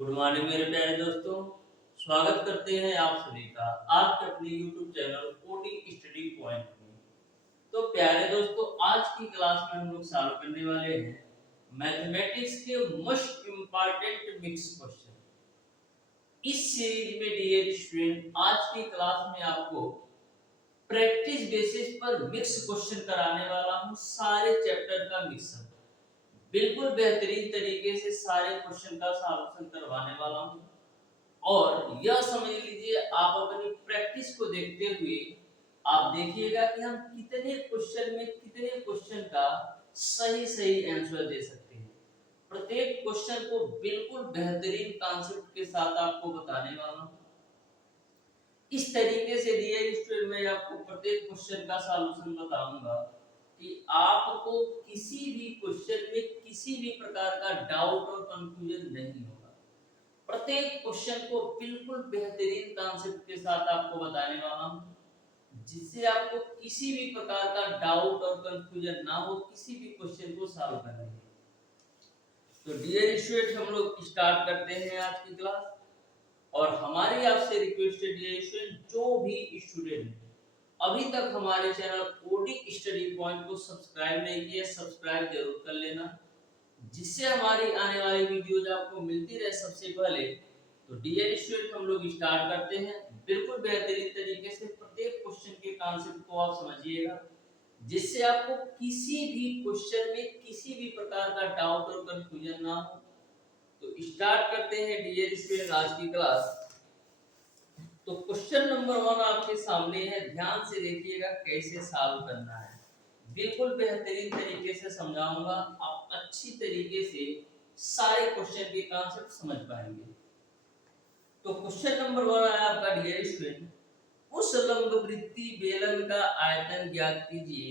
Good morning मेरे प्यारे दोस्तों। स्वागत करते हैं आप सभी का आपके अपने YouTube channel coding study point में। तो प्यारे दोस्तों, आज की क्लास में हम लोग सॉल्व करने वाले हैं मैथमेटिक्स के मोस्ट इम्पॉर्टेंट मिक्स क्वेश्चन। इस सीरीज में डियर स्टूडेंट, आज की क्लास में आपको प्रैक्टिस बेसिस पर मिक्स क्वेश्चन कराने वाला हूँ। सारे चैप्टर का मिक्सअप बिल्कुल बेहतरीन तरीके से सारे क्वेश्चन का सॉल्यूशन करवाने वाला हूँ। और यह समझ लीजिए, आप अपनी प्रैक्टिस को देखते हुए आप देखिएगा कि हम कितने क्वेश्चन में कितने क्वेश्चन का सही सही आंसर दे सकते हैं। प्रत्येक क्वेश्चन को बिल्कुल बेहतरीन कॉन्सेप्ट के साथ आपको बताने वाला हूँ। इस तरीके से डियर स्टूडेंट, मैं आपको प्रत्येक क्वेश्चन का सॉल्यूशन बताऊंगा कि आपको किसी भी क्वेश्चन में किसी भी प्रकार का डाउट और कंफ्यूजन नहीं होगा। प्रत्येक क्वेश्चन को बिल्कुल बेहतरीन कॉन्सेप्ट के साथ आपको बताने वाला हूँ, जिससे आपको किसी भी प्रकार का डाउट और कंफ्यूजन ना हो किसी भी क्वेश्चन को सॉल्व करने में। तो डियर स्टूडेंट, हम लोग स्टार्ट करते हैं आज की क्लास। और हमारी आपसे रिक्वेस्ट है डियर स्टूडेंट, जो भी स्टूडेंट अभी तक हमारे चैनल कोडिंग स्टडी पॉइंट को सब्सक्राइब नहीं किया, सब्सक्राइब जरूर कर लेना, जिससे हमारी आने वाली वीडियोज आपको मिलती रहे सबसे पहले। तो डियर स्टूडेंट, हम लोग स्टार्ट करते हैं। बिल्कुल बेहतरीन तरीके से प्रत्येक क्वेश्चन के कॉन्सेप्ट को आप समझिएगा, जिससे आपको किसी भी क्वेश्चन में किसी भी प्रकार का डाउट और कंफ्यूजन ना हो। तो स्टार्ट करते हैं डियर स्टूडेंट आज की क्लास। तो क्वेश्चन नंबर 1 आपके सामने है, ध्यान से देखिएगा कैसे सॉल्व करना है। बिल्कुल बेहतरीन तरीके से समझाऊंगा, आप अच्छी तरीके से सारे क्वेश्चन के कॉन्सेप्ट समझ पाएंगे। तो क्वेश्चन नंबर 1 है आपका डियर स्टूडेंट, उस लंबवृत्तीय बेलन का आयतन ज्ञात कीजिए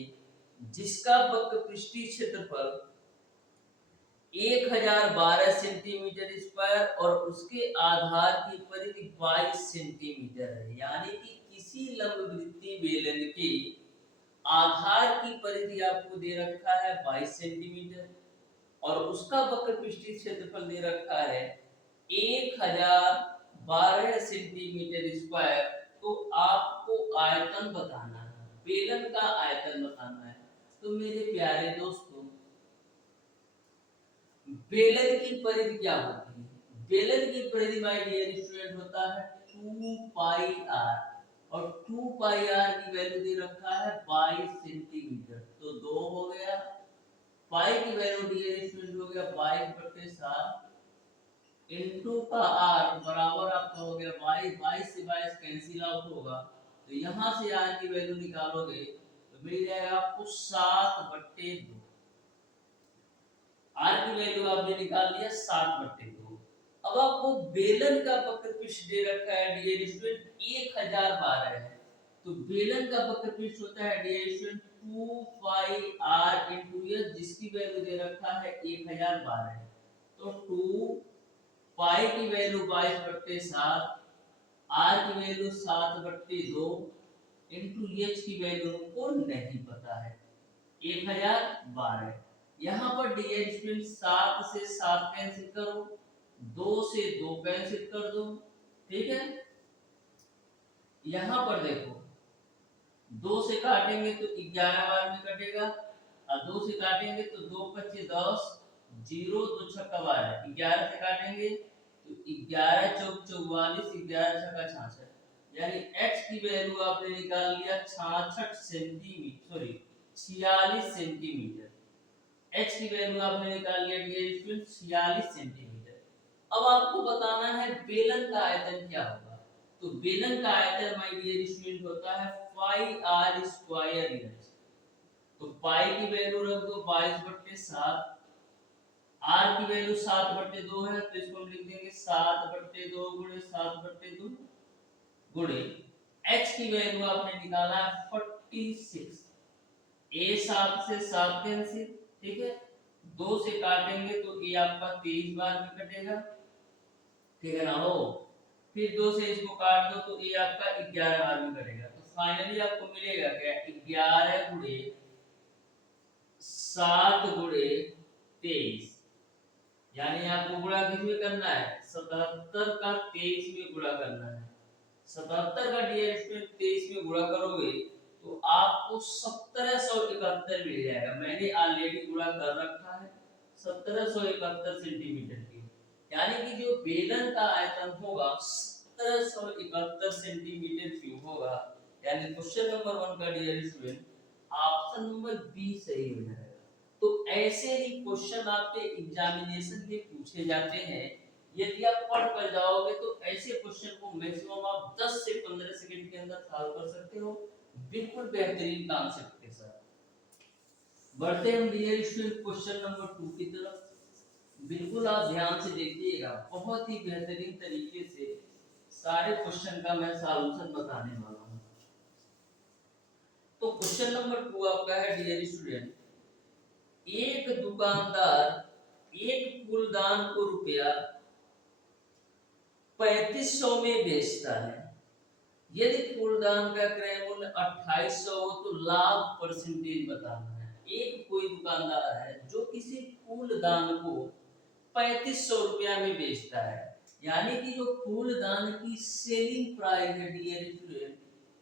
जिसका वक्र पृष्ठीय क्षेत्रफल 1012 सेंटीमीटर स्क्वायर और उसके आधार की परिधि 22 सेंटीमीटर है। यानी कि किसी लंबवृत्तीय बेलन के आधार की परिधि आपको दे रखा है 22 सेंटीमीटर और उसका वक्र पृष्ठीय क्षेत्रफल दे रखा है 1012 सेंटीमीटर स्क्वायर। तो आपको आयतन बताना है, बेलन का आयतन बताना है। तो मेरे प्यारे दोस्तों, बेलन की परिधि क्या होती है? बेलन की परिधि माय डियर स्टूडेंट होता है 2 पाई आर, और 2 पाई आर की वैल्यू दे रखा है 22 सेंटीमीटर। तो 2 हो गया, पाई की वैल्यू डियर स्टूडेंट हो गया 22/7 इनटू का आर बराबर आपका हो गया 22। 22 से 22 कैंसिल आउट होगा, तो यहां से आर की वैल्यू निकालोगे तो मिल जाएगा आपको 7/2। आर की वैल्यू आपने निकाल लिया 7/2। अब आपको बेलन का वक्र पृष्ठ दे रखा है डियर स्टूडेंट 1012 है। तो बेलन का वक्र पृष्ठ होता है डियर स्टूडेंट 2 पाई r इनटू s, जिसकी वैल्यू दे रखा है 1012। तो 2 पाई की वैल्यू 22/7, r की वैल्यू 7/2 इनटू h की वैल्यू हमको नहीं पता है 1012। यहाँ पर डियर स्टूडेंट 7 से 7 कैंसिल करो, 2 से 2 कैंसिल कर दो, ठीक है। यहाँ पर देखो, 2 से काटेंगे तो 11 बार में कटेगा, और 2 से काटेंगे तो 2 25 10, 0 2 छक्का 12, 11 से काटेंगे तो 11 चौक 44, 11 छक्का 66, यानी x की वैल्यू आपने निकाल लिया 66 सेंटीमीटर, सॉरी 46 सेंटीमीटर। x की वैल्यू आपने निकाल लिया डियर स्टूडेंट 46 सेंटीमीटर। अब आपको बताना है बेलन का आयतन क्या होगा। तो बेलन का आयतन माय डियर स्टूडेंट होता है 5r² यूनिट। तो पाई की वैल्यू रख दो 22/7, r की वैल्यू 7/2 है, तो इसको हम लिख देंगे 7/2 गुणे 7/2 गुणे x की वैल्यू आपने निकाला है 46। a 7 से 7 कैंसिल, ठीक है। 2 से काटेंगे तो ये आपका 23 बार में कटेगा, ठीक है ना हो। फिर 2 से इसको काट दो तो ये आपका 11 बार में कटेगा। तो फाइनली आपको मिलेगा क्या, 11 गुणे 7 गुणे 23, यानी आपको गुणा किसमें करना है, 77 का 23 में गुणा करना है। 77 का डियर स्टूडेंट 23 में गुणा करोगे तो आपको 1771 मिल जाएगा। मैंने ऑलरेडी गुणा कर रखा है 1771 सेंटीमीटर की, यानी कि जो बेलन का आयतन होगा 1771 सेंटीमीटर क्यूब होगा। यानी क्वेश्चन नंबर 1 का dear student option number B सही हो जाएगा। तो ऐसे ही क्वेश्चन आपके एग्जामिनेशन में पूछे जाते हैं। यदि आप पढ़ कर जाओगे तो ऐसे क्वेश्चन को मैक्सिमम आप 10 से 15 सेकंड के अंदर सॉल्व कर सकते हो, बिल्कुल बेहतरीन कॉन्सेप्ट के साथ। बढ़ते हैं डियर स्टूडेंट क्वेश्चन नंबर 2 की तरफ। बिल्कुल आप ध्यान से देखिएगा, बहुत ही बेहतरीन तरीके से सारे क्वेश्चन का मैं सॉल्यूशन बताने वाला हूं। तो क्वेश्चन नंबर 2 आपका है डियर स्टूडेंट, एक दुकानदार एक फूलदान को रुपया 3500 में बेचता है। यदि फूलदान का क्रय मूल्य 2800 हो तो लाभ परसेंटेज बताना है। एक कोई दुकानदार है जो किसी फूलदान को 3500 रुपया में बेचता है, यानी कि जो फूलदान की सेलिंग प्राइस है डियर स्टूडेंट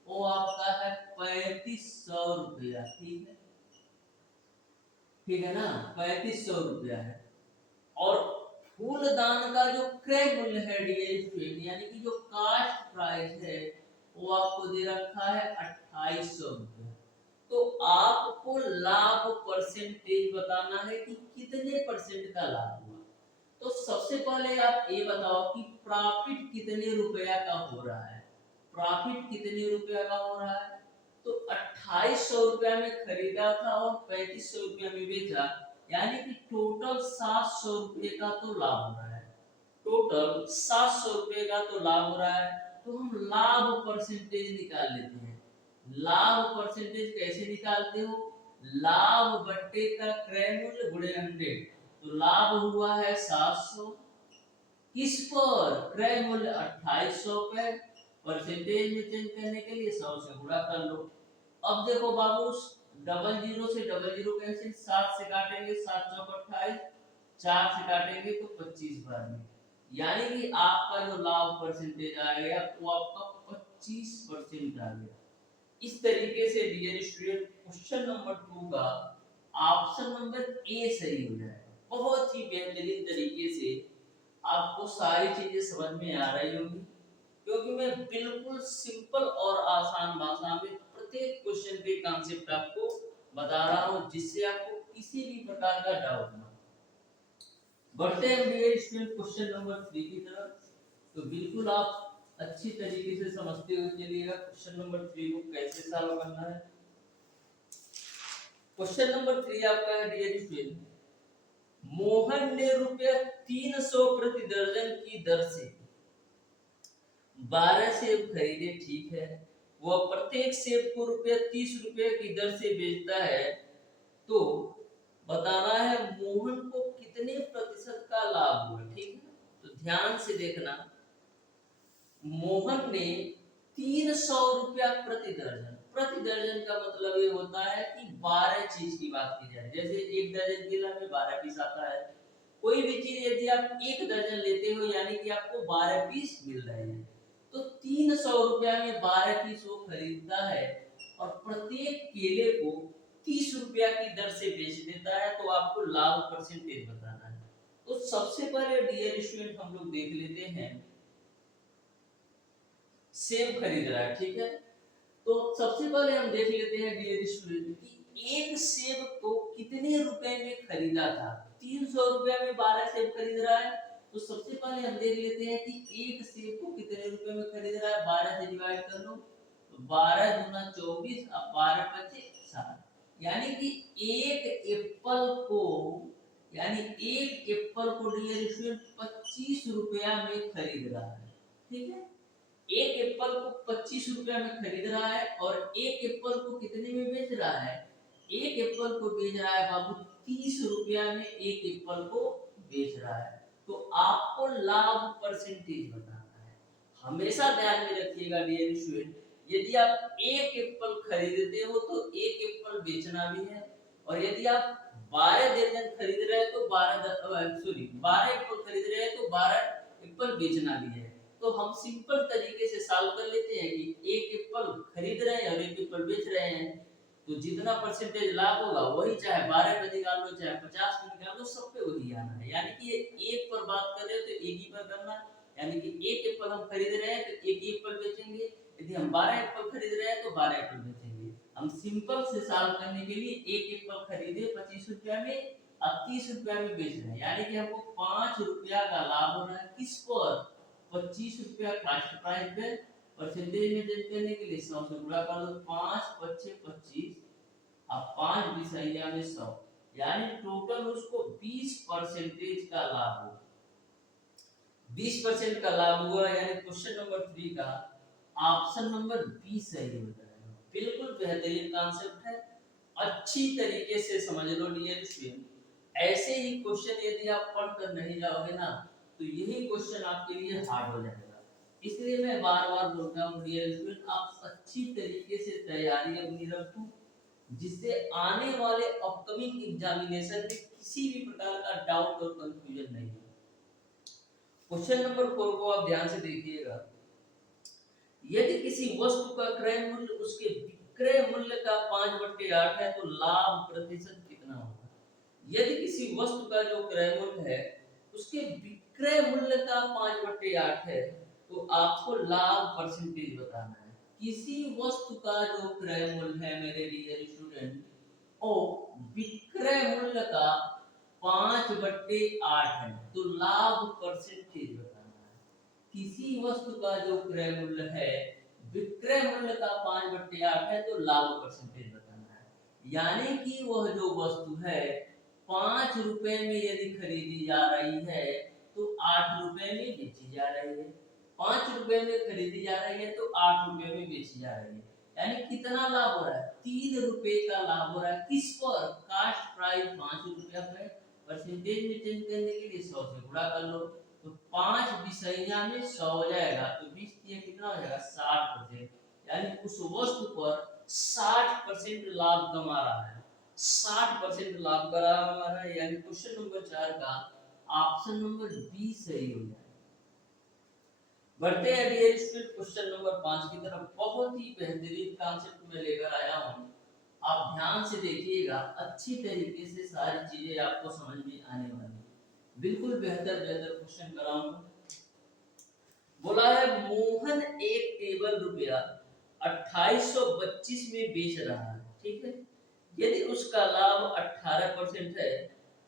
वो आपका है 3500 रुपया। ठीक है, ठीक है ना, 3500 रुपया है। और फूलदान का जो क्रय मूल्य है डियर स्टूडेंट, यानी कि जो कास्ट प्राइस है वो आपको दे रखा है 2800 रुपया। तो आपको लाभ परसेंटेज बताना है कि कितने परसेंट का लाभ हुआ। तो सबसे पहले आप ये बताओ कि प्रॉफिट कितने रुपया का हो रहा है। प्रॉफिट कितने रुपया का हो रहा है, तो 2800 रुपया में खरीदा था और 3500 रुपया में बेचा, यानी कि टोटल 700 रुपये का तो लाभ हो रहा है। टोटल 700 रुपये का तो लाभ हो रहा है। तो हम लाभ परसेंटेज निकाल लेते हैं। लाभ परसेंटेज कैसे निकालते हो, लाभ बट्टे का क्रय मूल्य गुणे 100। तो लाभ हुआ है 700, किस पर, क्रय मूल्य 2800 पे, परसेंटेज में चेंज करने के लिए 100 से गुणा कर लो। अब देखो बाबू, डबल जीरो से डबल जीरो कैंसिल, 7 से काटेंगे 7 चौक 28, 4 से काटेंगे तो 25 बार में, यानी कि आपका जो लाभ परसेंटेज आ गया वो आपका 25% आ गया। इस तरीके से डियर स्टूडेंट क्वेश्चन नंबर 2 का ऑप्शन नंबर ए सही हो जाएगा। बहुत ही बेहतरीन तरीके से आपको सारी चीजें समझ में आ रही होंगी, क्योंकि मैं बिल्कुल सिंपल और आसान भाषा में प्रत्येक क्वेश्चन के कॉन्सेप्ट आपको बता रहा हूं, जिससे आपको किसी भी प्रकार का डाउट ना हो। बढ़ते हैं डियर स्टूडेंट क्वेश्चन नंबर 3 की तरफ। तो बिल्कुल आप अच्छी तरीके से समझते हुए चलिएगा क्वेश्चन नंबर 3 को कैसे सॉल्व करना है। क्वेश्चन नंबर 3 आपका है डियर स्टूडेंट, मोहन ने रुपया 300 प्रति दर्जन की दर से 12 सेब खरीदे। ठीक है, वह प्रत्येक सेब को रुपया 30 रुपये की दर से बेचता है। तो बताना है मोहन को कितने प्रतिशत का लाभ हुआ। ठीक है, तो ध्यान से देखना, मोहन ने 300 रुपया प्रति दर्जन, प्रति दर्जन का मतलब ये होता है कि 12 चीज की बात की जाए। जैसे एक दर्जन केला में 12 पीस आता है, कोई भी चीज यदि आप एक दर्जन लेते हो यानी कि आपको 12 पीस मिल रहे हैं। तो 300 रुपया में 12 पीस वो खरीदता है और प्रत्येक केले को 30 रुपया की दर से बेच देता है। तो आपको लाभ परसेंटेज बताना है। तो सबसे पहले डियर स्टूडेंट हम लोग देख लेते हैं, सेब खरीद रहा है। ठीक है, तो सबसे पहले हम देख लेते हैं डियर स्टूडेंट कि एक सेब को कितने रुपए में खरीदा था। 300 रुपया में 12 सेब खरीद रहा है। तो सबसे पहले हम देख लेते हैं कि एक सेब को कितने रुपए में खरीद रहा है। 12 से डिवाइड कर लो, तो 12 दूना 24, अब 12 पचे 60, यानी कि एक एप्पल को, यानी एक एप्पल को डियर स्टूडेंट 25 रुपया में खरीद रहा है। ठीक है, एक एप्पल को 25 रुपया में खरीद रहा है और एक एप्पल को कितने में बेच रहा है, एक एप्पल को बेच रहा है बाबू 30 रुपया में एक एप्पल को बेच रहा है। तो आपको लाभ परसेंटेज बताना है। हमेशा ध्यान में रखिएगा डियर स्टूडेंट, यदि आप एक एप्पल खरीदते हो तो एक एप्पल बेचना भी है, और यदि आप 12 दर्जन खरीद रहे हैं तो 12 एप्पल खरीद रहे हैं तो 12 एप्पल बेचना भी है। तो हम सिंपल तरीके से सॉल्व कर लेते हैं कि एक एप्पल खरीद रहे हैं और एक एप्पल बेच रहे हैं, तो जितना परसेंटेज लाभ होगा वही, चाहे 12 पे निकाल लो चाहे 50 पे निकाल लो, सब पे वही आना है। यानी कि ये एक पर बात कर रहे हो तो एक ही पर करना, यानी कि एक एप्पल हम खरीद रहे हैं तो एक ही एप्पल बेचेंगे, यदि हम 12 एप्पल खरीद रहे हैं तो 12 एप्पल बेचेंगे। हम सिंपल से सॉल्व करने के लिए एक एप्पल खरीदे 25 रुपया में और 30 रुपया में बेच रहे हैं, यानी कि हमको 5 रुपया का लाभ हो रहा है। किस पर? 25 रुपया कास्ट प्राइस पे। परसेंटेज में चेंज करने के लिए 100 से गुणा कर दो, 5 पच्चे 25 अब 5 बीसैया में 100, यानी टोटल उसको 20% का लाभ हो, 20% का लाभ हुआ। यानी क्वेश्चन नंबर 3 का ऑप्शन नंबर बी सही हो जाएगा। बिल्कुल बेहतरीन कॉन्सेप्ट है, अच्छी तरीके से समझ लो डियर स्टूडेंट। ऐसे ही क्वेश्चन यदि आप पढ़कर नहीं जाओगे ना तो यही क्वेश्चन आपके लिए हार्ड हो जाएगा। इसलिए मैं बार बार बोलता हूँ डियर स्टूडेंट, आप अच्छी तरीके से तैयारी अपनी रखो, जिससे आने वाले अपकमिंग एग्जामिनेशन में किसी भी प्रकार का डाउट और कंफ्यूजन नहीं हो। क्वेश्चन नंबर 4 को आप ध्यान से देखिएगा। यदि किसी वस्तु का क्रय मूल्य उसके विक्रय मूल्य का 5/8 है तो लाभ प्रतिशत कितना होगा? यदि किसी वस्तु का जो क्रय मूल्य है उसके विक्रय मूल्य का 5/8 है तो आपको लाभ परसेंटेज बताना है। किसी वस्तु का जो क्रय मूल्य है मेरे डियर स्टूडेंट, और विक्रय मूल्य का 5/8 है तो लाभ परसेंटेज बताना है। किसी वस्तु का जो क्रय मूल्य है विक्रय मूल्य का 5/8 है तो लाभ परसेंटेज बताना है। यानी कि वह जो वस्तु है 5 रुपए में यदि खरीदी जा रही है तो 8 रुपए में बेची जा रही है, 5 रुपए में खरीदी जा रही है तो 8 रुपए में बेची जा रही है, यानी कितना लाभ हो रहा है? 3 रुपए का लाभ हो रहा है। किस पर? कास्ट प्राइस 5 रुपया पे। परसेंटेज में चेंज करने के लिए 100 से गुणा कर लो, तो 5 बीसैया में 100 हो जाएगा, तो 20 दिया कितना हो जाएगा? 60%, यानी उस वस्तु पर 60% लाभ कमा रहा है, 60% लाभ करा रहा है। यानी क्वेश्चन नंबर 4 का ऑप्शन नंबर बी सही हो जाएगा। बढ़ते हैं डियर स्टूडेंट क्वेश्चन नंबर 5 की तरफ। बहुत ही बेहतरीन कॉन्सेप्ट में लेकर आया हूं, आप ध्यान से देखिएगा, अच्छी तरीके से सारी चीजें आपको समझ में आने वाली है। बिल्कुल बेहतर क्वेश्चन कराऊंगा। बोला है मोहन एक टेबल रुपया 2825 में बेच रहा है, ठीक है। यदि उसका लाभ 18% है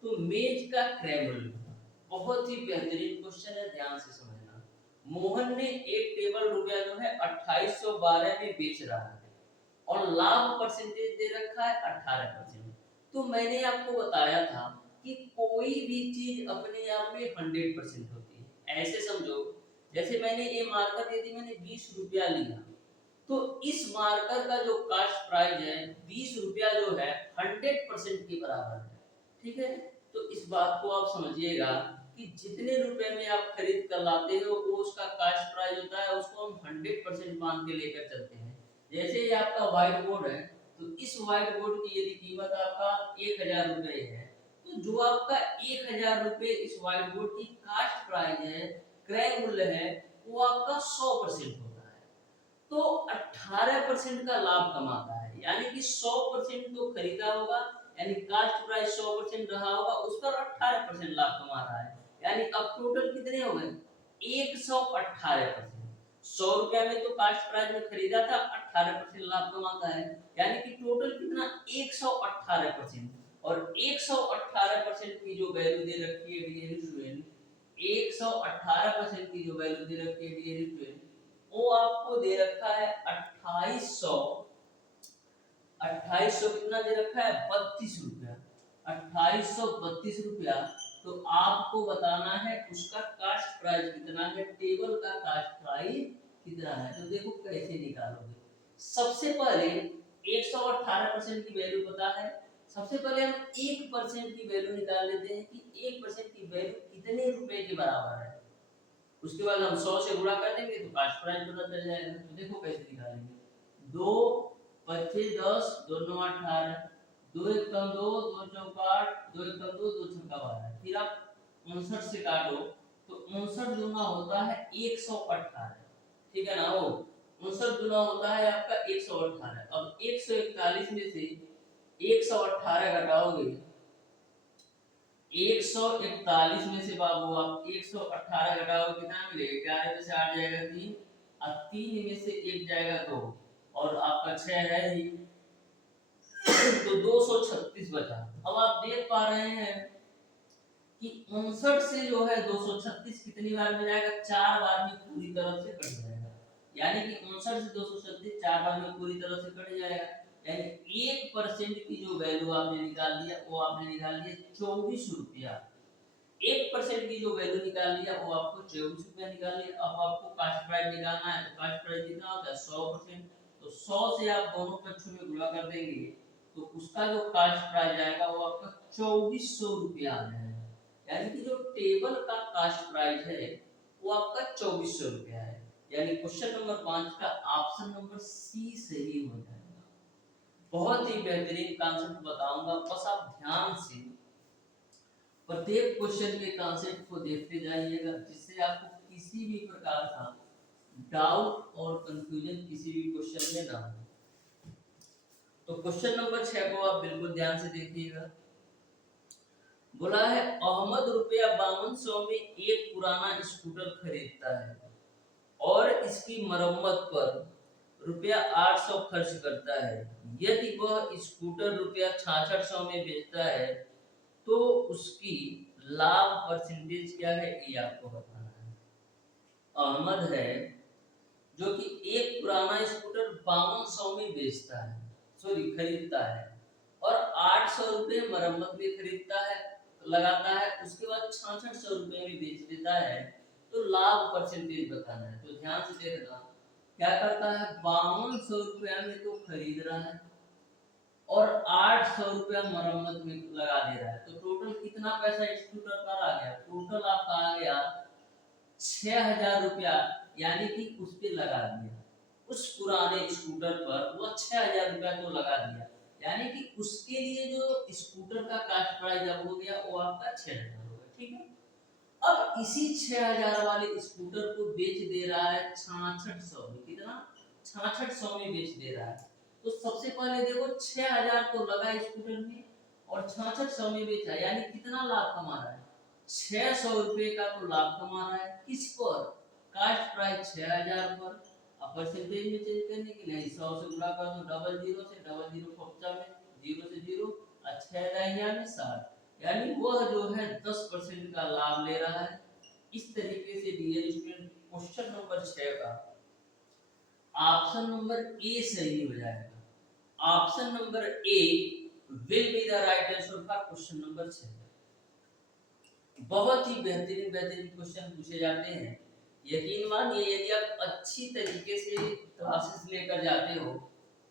तो मेज का क्रय मूल्य। बहुत ही बेहतरीन क्वेश्चन है, ध्यान से समझना। मोहन ने एक टेबल रुपया जो है 2812 में बेच रहा है और लाभ परसेंटेज दे रखा है 18%। तो मैंने आपको बताया था कि कोई भी चीज अपने आप में 100% होती है। ऐसे समझो, जैसे मैंने ये मार्कर यदि मैंने 20 रुपया लिया तो इस मार्कर का जो कास्ट प्राइस है 20 रुपया जो है 100% के बराबर है, ठीक है। तो इस बात को आप समझिएगा कि जितने रुपए में आप खरीद कर लाते हो वो उसका कास्ट प्राइस होता है, उसको हम 100% मान के लेकर चलते हैं। जैसे ये आपका व्हाइट बोर्ड है, तो इस व्हाइट बोर्ड की यदि कीमत आपका 1000 रुपए है तो जो आपका 1000 रुपए इस व्हाइट बोर्ड की कास्ट प्राइस है, क्रय मूल्य है, वो आपका 100% होता है। तो 18% का लाभ कमाता है, यानी कि 100% तो खरीदा होगा, यानी कास्ट प्राइस 100% रहा होगा, उस पर 18% लाभ कमा रहा है। यानी अब टोटल कितने हो गए? 118%। 100 रुपया में तो कास्ट प्राइस में खरीदा था, 18% लाभ कमाता है, यानी कि टोटल कितना? 118%। और 118% की जो वैल्यू दे रखी है डियर स्टूडेंट, 118% की जो वैल्यू दे रखी है डियर स्टूडेंट, वो आपको दे रखा है 2800। 2800 कितना दे रखा है? 32 रुपया। 2832 रुपया। तो आपको बताना है उसका कास्ट प्राइस कितना है, टेबल का कास्ट प्राइस कितना है। तो देखो कैसे निकालोगे। सबसे पहले 118% की वैल्यू पता है, सबसे पहले हम 1% की वैल्यू निकाल लेते हैं कि 1% की वैल्यू कितने रुपए के बराबर है। उसके बाद हम 100 से गुणा कर देंगे तो कास्ट प्राइस पता चल जाएगा। तो देखो कैसे निकालेंगे। 2 25 10, 2 9 18, दो एक कम दो, दो चौका आठ, दो एक कम दो, दो छक्का 12। फिर आप 59 से काटो तो 59 दूना होता है 118। ठीक है ना, वो 59 दूना होता है आपका 118। अब 141 में से 118 घटाओगे, 141 में से बाबू आप 118 घटाओ कितना मिलेगा, 11 में से 8 जाएगा 3, और 3 में से 1 जाएगा 2, और आपका 6 है ही, तो 236 बचा। अब आप देख पा रहे हैं कि 59 से जो है 236 कितनी बार में जाएगा, 4 बार में पूरी तरह से कट जाएगा। यानी कि 59 से 236 4 बार में पूरी तरह से कट जाएगा। यानी 1% की जो वैल्यू आपने निकाल लिया वो आपने निकाल लिया 24 रुपया। 1% की जो वैल्यू निकाल लिया वो आपको 24 रुपया निकाल लिया। अब आपको कास्ट प्राइस निकालना है, तो कास्ट प्राइस कितना होता है 100%। तो 100 से आप दोनों पक्षों में गुणा कर देंगे तो उसका जो कास्ट प्राइस आएगा वो आपका 2400 रुपया आ जाएगा। यानी कि जो टेबल का कास्ट प्राइस है वो आपका 2400 रुपया है। यानी क्वेश्चन नंबर 5 का ऑप्शन नंबर सी सही हो जाएगा। बहुत ही बेहतरीन कॉन्सेप्ट बताऊंगा, बस आप ध्यान से प्रत्येक क्वेश्चन के कॉन्सेप्ट को देखते जाइएगा, जिससे आपको किसी भी प्रकार का डाउट और कंफ्यूजन किसी भी क्वेश्चन में ना हो। तो क्वेश्चन नंबर 6 को आप बिल्कुल ध्यान से देखिएगा। बोला है अहमद रुपया 5200 में एक पुराना स्कूटर खरीदता है और इसकी मरम्मत पर रुपया 800 खर्च करता है। यदि वह स्कूटर रुपया 6600 में बेचता है तो उसकी लाभ परसेंटेज क्या है, ये आपको बताना है। अहमद है जो कि एक पुराना स्कूटर 5200 में बेचता है, सॉरी खरीदता है, और 800 रुपये मरम्मत में खरीदता है, लगाता है, उसके बाद 6600 रुपये में बेच देता है, तो लाभ परसेंटेज बताना है। तो ध्यान से देखना, क्या करता है 5200 रुपया में तो खरीद रहा है और 800 रुपया मरम्मत में लगा दे रहा है, तो टोटल कितना पैसा स्कूटर पर आ गया, टोटल आपका आ गया 6000 रुपया। यानी कि उस पे लगा दिया, उस पुराने स्कूटर पर वो 6000 रुपया तो लगा दिया। यानी कि उसके लिए जो स्कूटर का कास्ट प्राइस अब हो गया वो आपका 6000 हो गया। ठीक है, अब इसी 6000 वाले स्कूटर को बेच दे रहा है 6600 में। कितना, 6600 में बेच दे रहा है। तो सबसे पहले देखो 6000 तो लगा स्कूटर में और 6600 में बेचा, यानी कितना लाभ कमा रहा है, 600 रुपए का तो लाभ कमा रहा है। किस पर, कास्ट प्राइस 6000 पर। अब परसेंटेज में चेंज करने के लिए 100 से गुणा कर दो, डबल जीरो से, डबल जीरो फॉर्मूला में, जीरो से जीरो, और 6 दाहिने में 60, यानी वह जो है 10% का लाभ ले रहा है। इस तरीके से डियर स्टूडेंट क्वेश्चन नंबर 6 का ऑप्शन नंबर ए सही हो जाएगा। Option number A will be the right answer for question number 6। बहुत ही बेहतरीन बेहतरीन क्वेश्चन पूछे जाते हैं। यकीन मानिए यदि आप अच्छी तरीके से क्लासेस लेकर जाते हो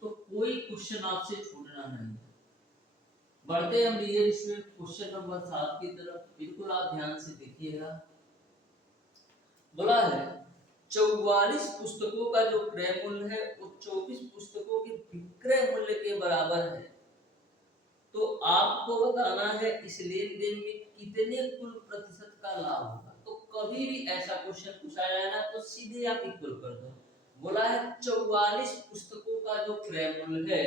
तो कोई क्वेश्चन आपसे छूटना नहीं। बढ़ते हम डियर स्टूडेंट क्वेश्चन नंबर 7 की तरफ, बिल्कुल आप ध्यान से देखिएगा। बोला है 44 पुस्तकों का जो क्रय मूल्य है वो 24 पुस्तकों के विक्रय मूल्य के बराबर है। तो आपको बताना है इस लेन देन में कितने कुल प्रतिशत का लाभ होगा। तो कभी भी ऐसा क्वेश्चन पूछा जाए ना तो सीधे आप इक्वल कर दो। बोला है 44 पुस्तकों का जो क्रय मूल्य है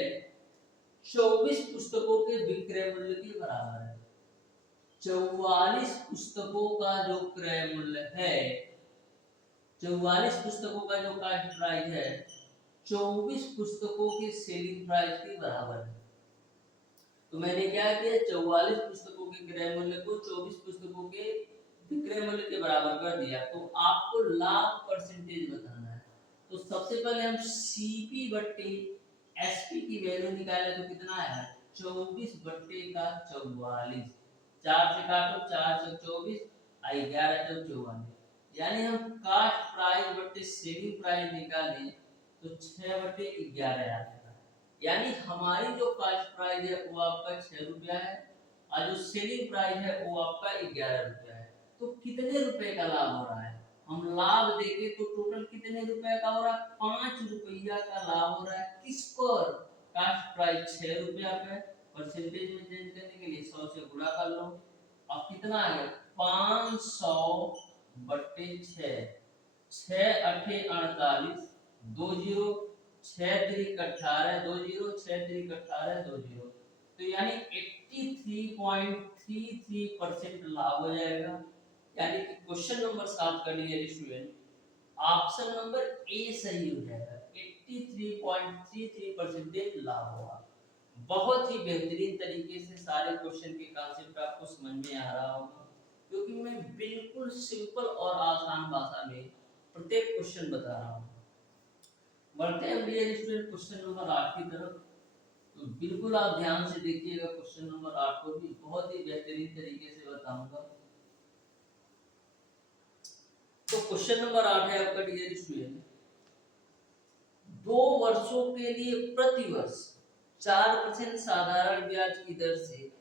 24 पुस्तकों के विक्रय मूल्य के बराबर है। 44 पुस्तकों का जो क्रय मूल्य है, 44 पुस्तकों का जो कास्ट प्राइस है 24 पुस्तकों के सेलिंग प्राइस के बराबर है। तो मैंने क्या किया, 44 पुस्तकों के क्रय मूल्य को 24 पुस्तकों के विक्रय मूल्य के बराबर कर दिया। तो आपको लाभ परसेंटेज बताना है। तो सबसे पहले हम सीपी बट्टे एसपी की वैल्यू निकाले तो कितना आया, 24 बट्टे का 44, 4 से काटो, 4 से 24, 11 से 44, यानी हम कास्ट प्राइस बट्टे सेलिंग प्राइस निकाले तो 6 बट्टे 11 आता है। यानी हमारी जो कास्ट प्राइस है वो आपका 6 रुपया है और जो सेलिंग प्राइस है वो आपका 11 रुपया है। तो कितने रुपए का लाभ हो रहा है, हम लाभ देखें तो टोटल कितने रुपए का हो रहा है, 5 रुपया का लाभ हो रहा है। किस पर, कास्ट प्राइस 6 रुपया पे परसेंटेज में चेंज करने के लिए 100 से गुणा कर लो। अब कितना आ गया 500 बट्टे 6, 6 अठे 48, 2 जीरो, 6 त्रिक 18, 2 जीरो, 6 त्रिक 18, 2 जीरो, तो यानी 83.33% लाभ हो जाएगा। यानी कि क्वेश्चन नंबर 7 का dear student option number A सही हो जाएगा, 83.33% लाभ होगा। बहुत ही बेहतरीन तरीके से सारे क्वेश्चन के कॉन्सेप्ट आपको समझ में आ रहा होगा, क्योंकि मैं बिल्कुल सिंपल और आसान भाषा में प्रत्येक क्वेश्चन बता रहा हूँ। बढ़ते हैं डियर स्टूडेंट क्वेश्चन नंबर 8 की तरफ। तो बिल्कुल आप ध्यान से देखिएगा, क्वेश्चन नंबर 8 को भी बहुत ही बेहतरीन तरीके से बताऊंगा। तो क्वेश्चन नंबर 8 है आपका डियर स्टूडेंट, 2 वर्षों के लिए प्रति वर्ष 4% साधारण ब्याज की दर से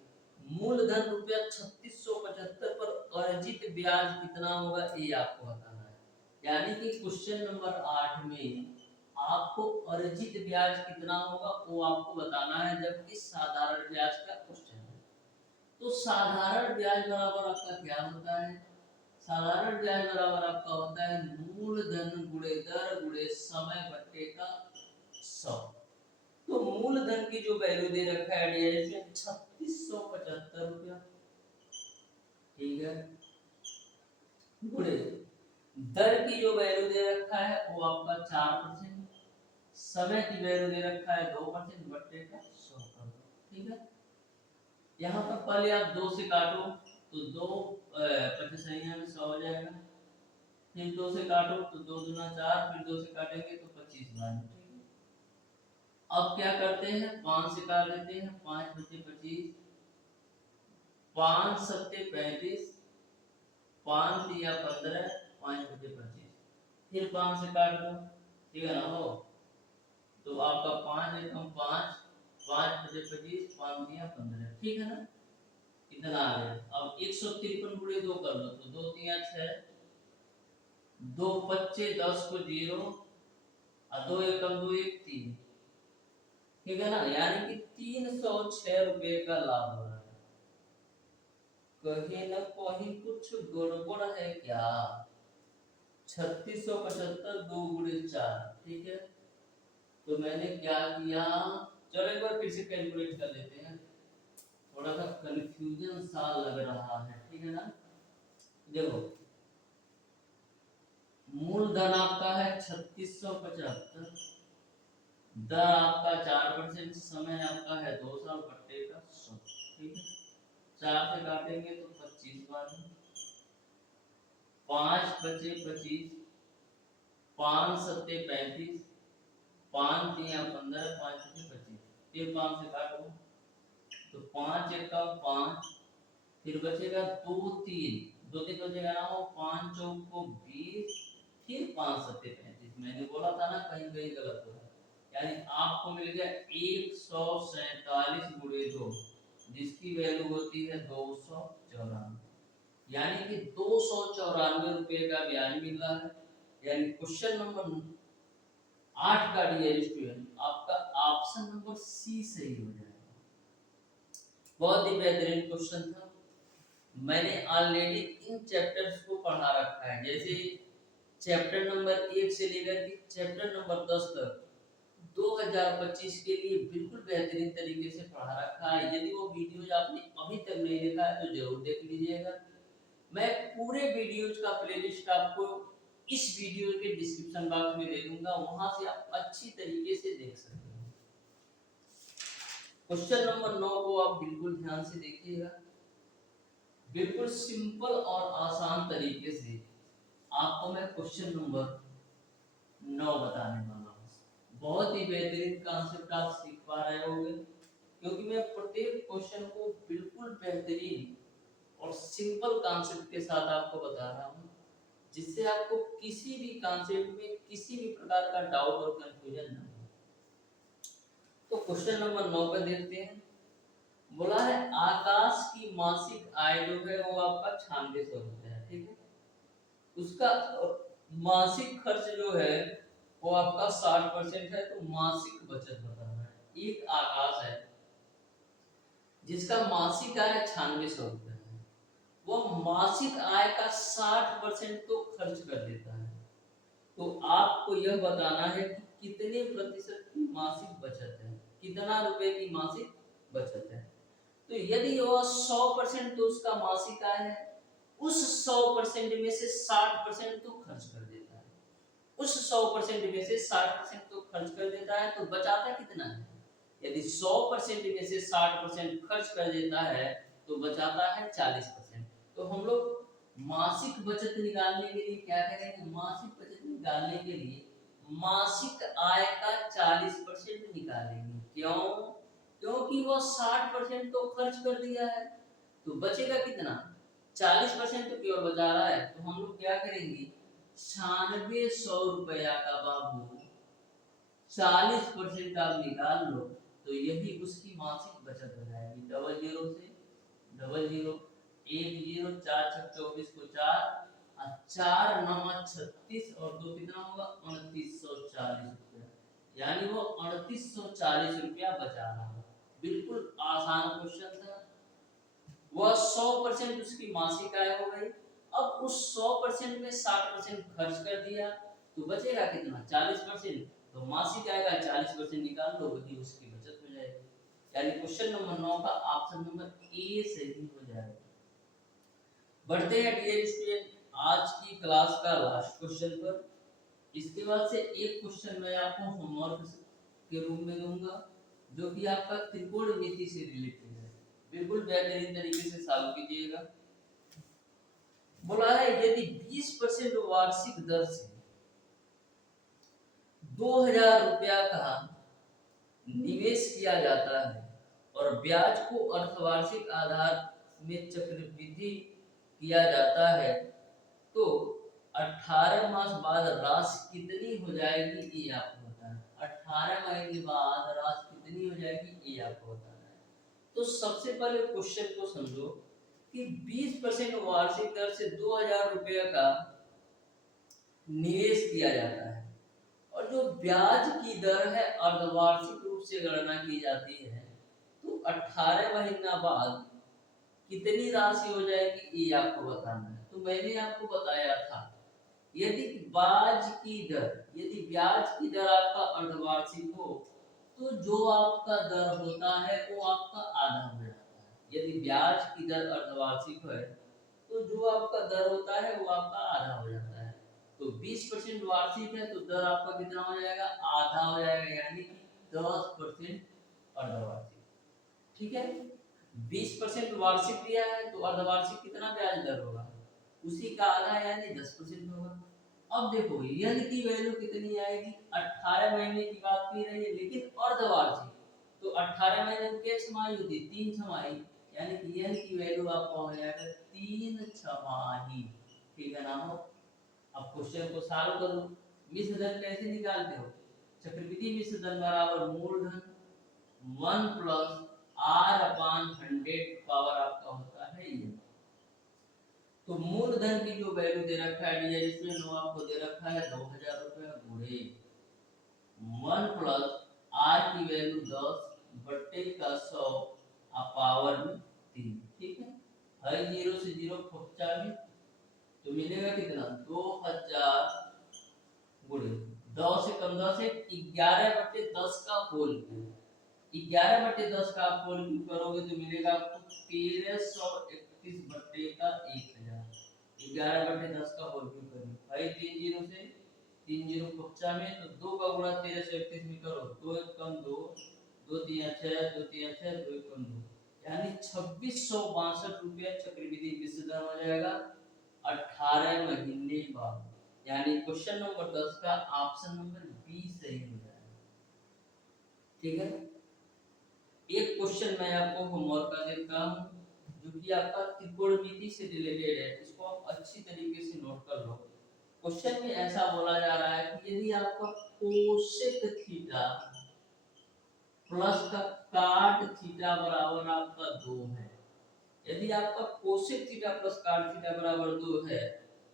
मूलधन रुपया 3675 पर अर्जित ब्याज कितना होगा, ये आपको बताना है। यानी कि क्वेश्चन नंबर 8 में आपको अर्जित ब्याज कितना होगा वो आपको बताना है, जबकि साधारण ब्याज का क्वेश्चन है। तो साधारण ब्याज बराबर आपका क्या होता है, साधारण ब्याज बराबर आपका होता है मूलधन गुणे दर गुणे समय बट्टे का 100। तो मूलधन की जो वैल्यू दे रखा है डियर 3675 रुपया, ठीक है, गुणे दर की जो वैल्यू दे रखा है वो आपका 4%, समय की वैल्यू दे रखा है 2% बट्टे का 100 कर दो, ठीक है। यहाँ पर पहले आप 2 से काटो तो 2 25 में 100 हो जाएगा, फिर 2 से काटो तो 2 दूना 4, फिर 2 से काटेंगे तो 25 बार, ठीक है। अब क्या करते हैं 5 से काट देते हैं, 5 बचे 25, 5 सत्ते 35, 5 दिया 15, 5 बचे 25, फिर 5 से काट दो, ठीक है ना हो। तो आपका 5 एकम 5, 5 बचे 25, 5 दिया 15, ठीक है ना, इतना आ गया। अब 153 गुणे 2 कर लो तो 2 तिया 6, 2 पच्चे 10 को 0 और 2 एकम 2 1 3, ठीक है ना, यानी कि 306 रुपए का लाभ हो रहा है। कहीं ना कहीं कुछ गड़बड़ है क्या, 3675 2 गुणे 4, ठीक है। तो मैंने क्या किया, चलो एक बार फिर से कैलकुलेट कर लेते हैं, थोड़ा सा कंफ्यूजन सा लग रहा है, ठीक है ना। देखो मूलधन आपका है 3675, दर आपका 4%, समय आपका है 2 साल बट्टे का 100, ठीक है। 4 से काटेंगे तो 25 बार, 5 बचे 25, 5 सत्ते 35, 5 तिया 15, 5 बचे 25, फिर 5 से काटो तो 5 एकम 5, फिर बचेगा 2 3, 2 3 बचेगा ना हो, 5 चौक को 20, फिर 5 सत्ते 35, मैंने बोला था ना कहीं कहीं गलत हो रहा है। यानी आपको मिल गया 147 गुणे 2, जिसकी वैल्यू होती है 294, यानी कि 294 रुपए का ब्याज मिल रहा है। यानी क्वेश्चन नंबर 8 का डियर स्टूडेंट आपका ऑप्शन नंबर सी सही हो जाएगा। बहुत ही बेहतरीन क्वेश्चन था, मैंने ऑलरेडी इन चैप्टर्स को पढ़ा रखा है, जैसे चैप्टर नंबर 1 से लेकर के चैप्टर नंबर 10 तक 2025 के लिए बिल्कुल बेहतरीन तरीके से पढ़ा रखा है। यदि वो वीडियोज आपने अभी तक नहीं देखा है तो जरूर देख लीजिएगा। मैं पूरे वीडियोज का प्लेलिस्ट आपको इस वीडियो के डिस्क्रिप्शन बॉक्स में दे दूंगा, वहां से आप अच्छी तरीके से देख सकते हैं। क्वेश्चन नंबर 9 को आप बिल्कुल ध्यान से देखिएगा, बिल्कुल सिंपल और आसान तरीके से आपको मैं क्वेश्चन नंबर 9 बताने वाला हूँ। बहुत ही बेहतरीन कॉन्सेप्ट आप सीख पा रहे होंगे, क्योंकि मैं प्रत्येक क्वेश्चन को बिल्कुल बेहतरीन और सिंपल कॉन्सेप्ट के साथ आपको बता रहा हूँ, जिससे आपको किसी भी कॉन्सेप्ट में किसी भी प्रकार का डाउट और कंफ्यूजन ना हो। तो क्वेश्चन नंबर 9 पर देखते हैं। बोला है आकाश की मासिक आय जो है वो आपका 9600 रुपए है, ठीक है। उसका मासिक खर्च जो है वो आपका 60% है, तो मासिक बचत बताना है। एक आकाश है जिसका मासिक आय 9600 रुपये है, वो मासिक आय का 60% तो खर्च कर देता है। तो आपको यह बताना है कि कितने प्रतिशत की मासिक बचत है, कितना रुपए की मासिक बचत है। तो यदि वह 100% तो उसका मासिक आय है, उस 100% में से 60% तो खर्च कर देता है, उस 100% में से 60% तो खर्च कर देता है, तो बचाता कितना है? यदि 100% में से 60% खर्च कर देता है तो बचाता है 40%। तो हम लोग मासिक बचत निकालने के लिए क्या करेंगे? मासिक बचत निकालने के लिए मासिक आय का 40% निकालेंगे। क्यों? क्योंकि वो 60% तो खर्च कर दिया है, तो बचेगा कितना? 40% तो केवल बचा रहा है। तो हम लोग क्या करेंगे? 9600 रुपया का बाबू 40% आप निकाल लो, तो यही उसकी मासिक बचत हो जाएगी। डबल जीरो से डबल जीरो, एक जीरो, 4 छक 24 को 4, और 4 9 36 और 2 कितना होगा? 2940 रुपया। यानी वो 3840 रुपया बचा रहा है। बिल्कुल आसान क्वेश्चन था। वह 100% उसकी मासिक आय हो गई। अब उस 100% में 60% खर्च कर दिया, तो बचेगा कितना? 40%। तो मासिक आय का 40% निकाल लो, वही उसकी बचत हो जाएगी। यानी क्वेश्चन नंबर 9 का ऑप्शन नंबर ए सही हो जाएगा। बढ़ते हैं डियर स्टूडेंट आज की क्लास का लास्ट क्वेश्चन पर। इसके बाद से एक क्वेश्चन मैं आपको होमवर्क के रूप में दूंगा, जो कि आपका त्रिकोणमिति से रिलेटेड है। बिल्कुल बेहतरीन तरीके से सॉल्व कीजिएगा। बोला है यदि 20% वार्षिक दर से 2000 रुपया का निवेश किया जाता है और ब्याज को अर्धवार्षिक आधार में चक्रवृद्धि किया जाता है, तो 18 मास बाद राशि कितनी हो जाएगी, ये आपको बताना है। 18 महीने बाद राशि कितनी हो जाएगी, ये आपको बताना है। तो सबसे पहले क्वेश्चन को समझो कि 20% वार्षिक दर से 2000 रुपये का निवेश किया जाता है और जो ब्याज की दर है अर्धवार्षिक रूप से गणना की जाती है, तो 18 महीना बाद कितनी राशि हो जाएगी, ये आपको बताना है। तो मैंने आपको बताया था यदि ब्याज की दर आपका अर्धवार्षिक हो, तो जो आपका दर होता है वो आपका आधा हो जाता है। यदि ब्याज की दर अर्धवार्षिक है तो जो आपका दर होता है वो आपका आधा हो जाता है। तो 20% वार्षिक है तो दर आपका कितना हो जाएगा? आधा हो जाएगा, यानी कि 10% अर्धवार्षिक। ठीक है, 20% वार्षिक दिया है तो अर्धवार्षिक कितना ब्याज दर होगा? उसी का आधा यानी 10% होगा। अब देखो यन की वैल्यू कितनी आएगी? 18 महीने की बात की रही है, लेकिन अर्धवार्षिक, तो 18 महीने में क्या छमाही होती है? 3 छमाही, यानी कि यन की वैल्यू आपका हो जाएगा 3 छमाही। ठीक है ना? हो अब क्वेश्चन को सॉल्व करो। मिश्र धन कैसे निकालते हो? चक्रवृद्धि मिश्र धन बराबर मूलधन 1 प्लस r अपान 100 पावर आपका होता है ये। तो मूलधन की जो वैल्यू दे रखा है डियर स्टूडेंट, वो आपको दे रखा है 2000 रुपया गुणे 1 प्लस r की वैल्यू 10 बट्टे का 100 पावर में 3। ठीक है, हर जीरो से जीरो खोचा भी, तो मिलेगा कितना? 2000 गुणे 10 से कम 10 है 11 बट्टे 10 का होल क्यूब। 11 बट्टे 10 का आप होल क्यूब करोगे तो मिलेगा आपको 1331 बट्टे का 1000। 11 बट्टे 10 का होल क्यूब करें भाई 3 जीरो से 3 जीरो कच्चा में, तो 2 का गुणा 1331 में करो, 2 एक कम 2, 2 3 6, 2 3 6, 2 एक कम 2, यानी 2662 रुपया चक्रवृद्धि मिश्र धन हो जाएगा 18 महीने बाद। यानी क्वेश्चन नंबर 10 का ऑप्शन नंबर बी सही हो जाएगा। ठीक है, एक क्वेश्चन मैं आपको होमवर्क का देता हूं, जो कि आपका त्रिकोणमिति से रिलेटेड है। इसको आप अच्छी तरीके से नोट कर लो। क्वेश्चन में ऐसा बोला जा रहा है कि यदि आपका कोसेक थीटा प्लस का काट थीटा बराबर आपका 2 है, यदि आपका कोसेक थीटा प्लस काट थीटा बराबर 2 है,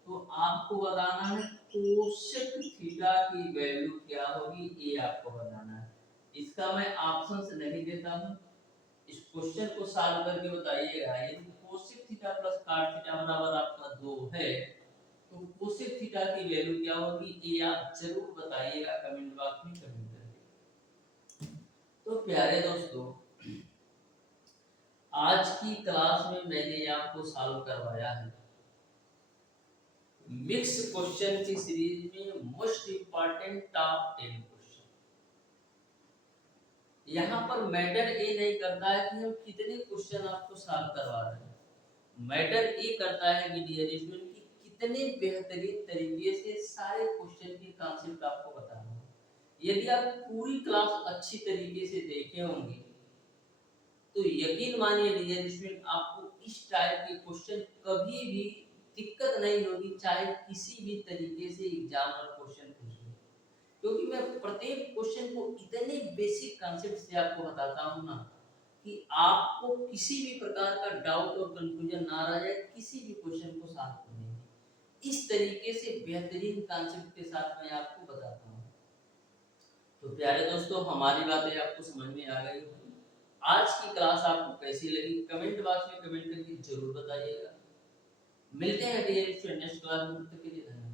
तो आपको बताना है कोसेक थीटा की वैल्यू क्या होगी, ये आपको बताना है। इसका मैं ऑप्शंस नहीं देता हूं, क्वेश्चन को सॉल्व करके बताइएगा। यदि cosec theta plus cot theta बराबर आपका 2 है तो कोसेक थीटा की वैल्यू क्या होगी ये आप जरूर बताइएगा कमेंट बॉक्स में कमेंट करके। तो प्यारे दोस्तों, आज की क्लास में मैंने आपको सॉल्व करवाया है मिक्स क्वेश्चन की सीरीज में मोस्ट इंपॉर्टेंट टॉप 10 क्वेश्चन। यहाँ पर मैटर ये नहीं करता है कि हम कितने क्वेश्चन आपको सॉल्व करवा रहे हैं, मैटर ये करता है कि डियर स्टूडेंट कि कितने बेहतरीन तरीके से सारे क्वेश्चन के कॉन्सेप्ट आपको बताना है। यदि आप पूरी क्लास अच्छी तरीके से देखे होंगे तो यकीन मानिए डियर स्टूडेंट आपको इस टाइप के क्वेश्चन कभी भी दिक्कत नहीं होगी, चाहे किसी भी तरीके से एग्जामिनर क्वेश्चन पूछ ले, क्योंकि मैं प्रत्येक क्वेश्चन को इतने बेसिक कॉन्सेप्ट से आपको बताता हूँ ना कि आपको किसी भी प्रकार का डाउट और कंफ्यूजन ना रह जाए किसी भी क्वेश्चन को सॉल्व करने में। इस तरीके से बेहतरीन कॉन्सेप्ट के साथ मैं आपको बताता हूँ। तो प्यारे दोस्तों, हमारी बातें आपको समझ में आ गई होगी। आज की क्लास आपको कैसी लगी कमेंट बॉक्स में कमेंट करके जरूर बताइएगा। मिलते हैं डियर स्टूडेंट नेक्स्ट क्लास में, तब तक के लिए धन्यवाद।